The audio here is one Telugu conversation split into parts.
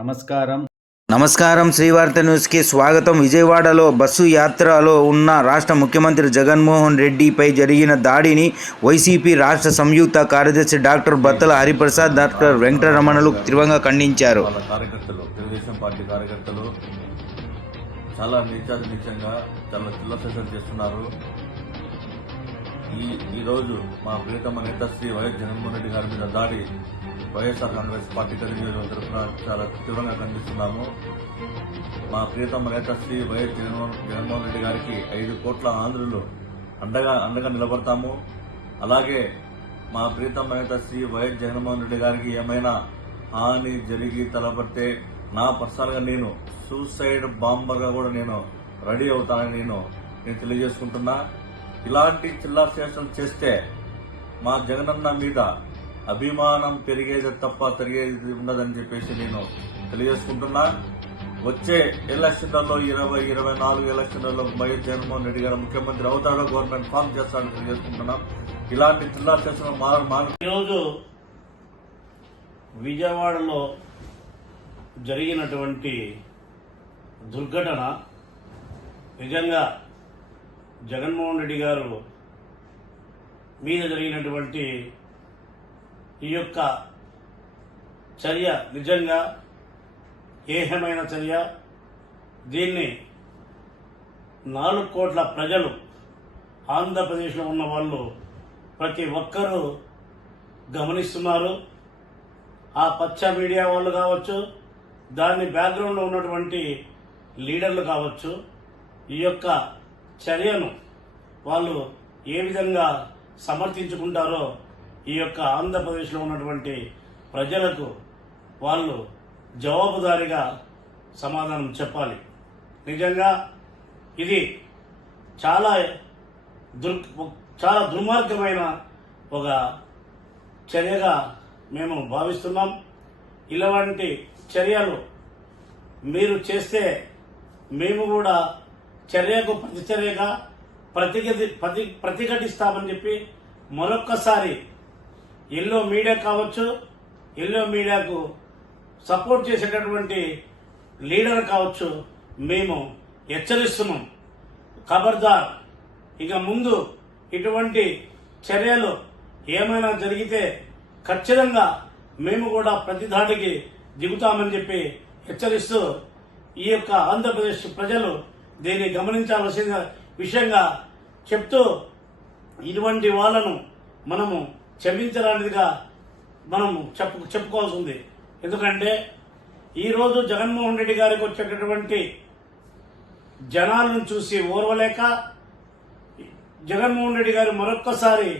నమస్కారం శ్రీవార్త న్యూస్కి స్వాగతం. విజయవాడలో బస్సు యాత్రలో ఉన్న రాష్ట్ర ముఖ్యమంత్రి జగన్మోహన్ రెడ్డిపై జరిగిన దాడిని వైసీపీ రాష్ట్ర సంయుక్త కార్యదర్శి డాక్టర్ బత్తల హరిప్రసాద్, డాక్టర్ వెంకటరమణలు తీవ్రంగా ఖండించారు. తెలుగుదేశం పార్టీ కార్యకర్తలు చాలా నీచంగా చాలా చిల్లర చేస్తున్నారు. ఈరోజు మా ప్రియతమ నేత శ్రీ వైఎస్ జగన్మోహన్ రెడ్డి గారి మీద దాడి వైఎస్ఆర్ కాంగ్రెస్ పార్టీ నియోజకవర్గం తరఫున చాలా తీవ్రంగా ఖండిస్తున్నాము. మా ప్రియతమ నేత శ్రీ వైఎస్ జగన్మోహన్ రెడ్డి గారికి 5 కోట్ల ఆంధ్రులు అండగా నిలబడతాము. అలాగే మా ప్రియతమ నేత శ్రీ వైఎస్ జగన్మోహన్ రెడ్డి గారికి ఏమైనా హాని జరిగి తలపడితే నా పర్సనల్గా నేను సూసైడ్ బాంబర్గా కూడా నేను రెడీ అవుతానని నేను తెలియజేసుకుంటున్నా. ఇలాంటి చిల్లర చేష్టలు చేస్తే మా జగనన్న మీద అభిమానం పెరిగేది తప్ప తరిగేది ఉండదని చెప్పేసి నేను తెలియజేసుకుంటున్నా. వచ్చే ఎలక్షన్లలో 2024 ఎలక్షన్లలో వైఎస్ జగన్మోహన్ రెడ్డి గారు ముఖ్యమంత్రి అవుతాడో, గవర్నమెంట్ ఫామ్ చేస్తాడని తెలియజేసుకుంటున్నాం. ఇలాంటి చిల్లర చేష్టలు ఈరోజు విజయవాడలో జరిగినటువంటి దుర్ఘటన నిజంగా జగన్మోహన్ రెడ్డి గారు మీద జరిగినటువంటి ఈ యొక్క చర్య నిజంగా ఏహమైన చర్య. దీన్ని 4 కోట్ల ప్రజలు, ఆంధ్రప్రదేశ్లో ఉన్న వాళ్ళు ప్రతి ఒక్కరూ గమనిస్తున్నారు. ఆ పచ్చ మీడియా వాళ్ళు కావచ్చు, దాని బ్యాక్గ్రౌండ్లో ఉన్నటువంటి లీడర్లు కావచ్చు, ఈ యొక్క చర్యను వాళ్ళు ఏ విధంగా సమర్థించుకుంటారో ఈ యొక్క ఆంధ్రప్రదేశ్లో ఉన్నటువంటి ప్రజలకు వాళ్ళు జవాబుదారీగా సమాధానం చెప్పాలి. నిజంగా ఇది చాలా దుర్మార్గమైన ఒక చర్యగా మేము భావిస్తున్నాం. ఇలాంటి చర్యలు మీరు చేస్తే మేము కూడా చర్యకు ప్రతిచర్యగా ప్రతిఘటిస్తామని చెప్పి మరొక్కసారి ఎల్లో మీడియా కావచ్చు, ఎల్లో మీడియాకు సపోర్ట్ చేసేటటువంటి లీడర్ కావచ్చు, మేము హెచ్చరిస్తున్నాం. ఖబర్దార్, ఇక ముందు ఇటువంటి చర్యలు ఏమైనా జరిగితే ఖచ్చితంగా మేము కూడా ప్రతిదాడికి దిగుతామని చెప్పి హెచ్చరిస్తూ, ఈ యొక్క ఆంధ్రప్రదేశ్ ప్రజలు దీన్ని గమనించాల్సిన విషయంగా చెప్తూ, ఇటువంటి వాళ్ళను మనము క్షమించడానిదిగా మనం చెప్పుకోవాల్సి ఉంది. ఎందుకంటే ఈరోజు జగన్మోహన్ రెడ్డి గారికి వచ్చేటటువంటి జనాలను చూసి ఓర్వలేక జగన్మోహన్ రెడ్డి గారు మరొక్కసారి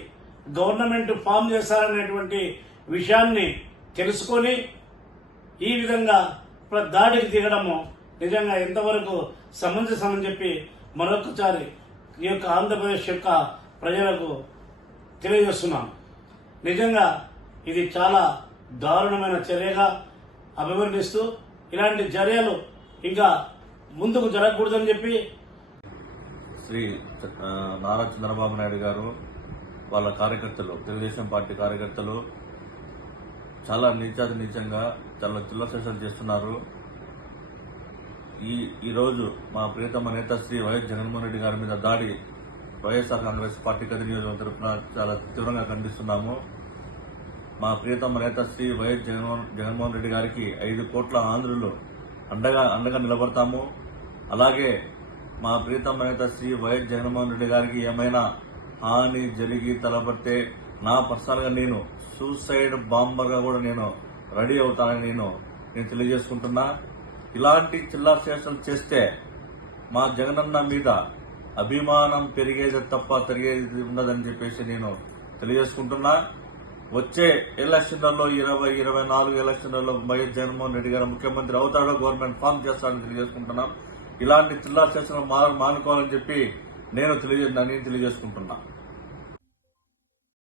గవర్నమెంట్ ఫామ్ చేశారనేటువంటి విషయాన్ని తెలుసుకొని ఈ విధంగా దాడికి దిగడము నిజంగా ఎంతవరకు సమంజసమని చెప్పి మరొకసారి ఈ యొక్క ఆంధ్రప్రదేశ్ యొక్క ప్రజలకు తెలియజేస్తున్నాం. నిజంగా ఇది చాలా దారుణమైన చర్యగా అభివర్ణిస్తూ, ఇలాంటి చర్యలు ఇంకా ముందుకు జరగకూడదని చెప్పి శ్రీ నారా చంద్రబాబు నాయుడు గారు వాళ్ళ కార్యకర్తలు, తెలుగుదేశం పార్టీ కార్యకర్తలు చాలా నీచంగా చాలా చిల్లర చేస్తున్నారు. ఈరోజు మా ప్రియతమ నేత శ్రీ వైఎస్ జగన్మోహన్ రెడ్డి గారి మీద దాడి వైఎస్ఆర్ కాంగ్రెస్ పార్టీ నియోజకవర్గం తరఫున చాలా తీవ్రంగా ఖండిస్తున్నాము. మా ప్రియతమ నేత శ్రీ వైఎస్ జగన్మోహన్ రెడ్డి గారికి 5 కోట్ల ఆంధ్రులు అండగా నిలబడతాము. అలాగే మా ప్రియతమ నేత శ్రీ వైఎస్ జగన్మోహన్ రెడ్డి గారికి ఏమైనా హాని జరిగి తలపడితే నా పర్సనల్గా నేను సూసైడ్ బాంబర్గా కూడా నేను రెడీ అవుతానని నేను తెలియజేసుకుంటున్నా. ఇలాంటి చిల్లర చేష్టలు చేస్తే మా జగనన్న మీద అభిమానం పెరిగేది తప్ప తరిగేది ఉండదని చెప్పేసి నేను తెలియజేసుకుంటున్నా. వచ్చే ఎలక్షన్లలో 2024 ఎలక్షన్లలో వైఎస్ జగన్మోహన్ రెడ్డి గారు ముఖ్యమంత్రి అవుతాడో, గవర్నమెంట్ ఫామ్ చేస్తాడని తెలియజేసుకుంటున్నాం. ఇలాంటి చిల్లర చేష్టలు మానుకోవాలని చెప్పి నేను తెలియజేసుకుంటున్నా.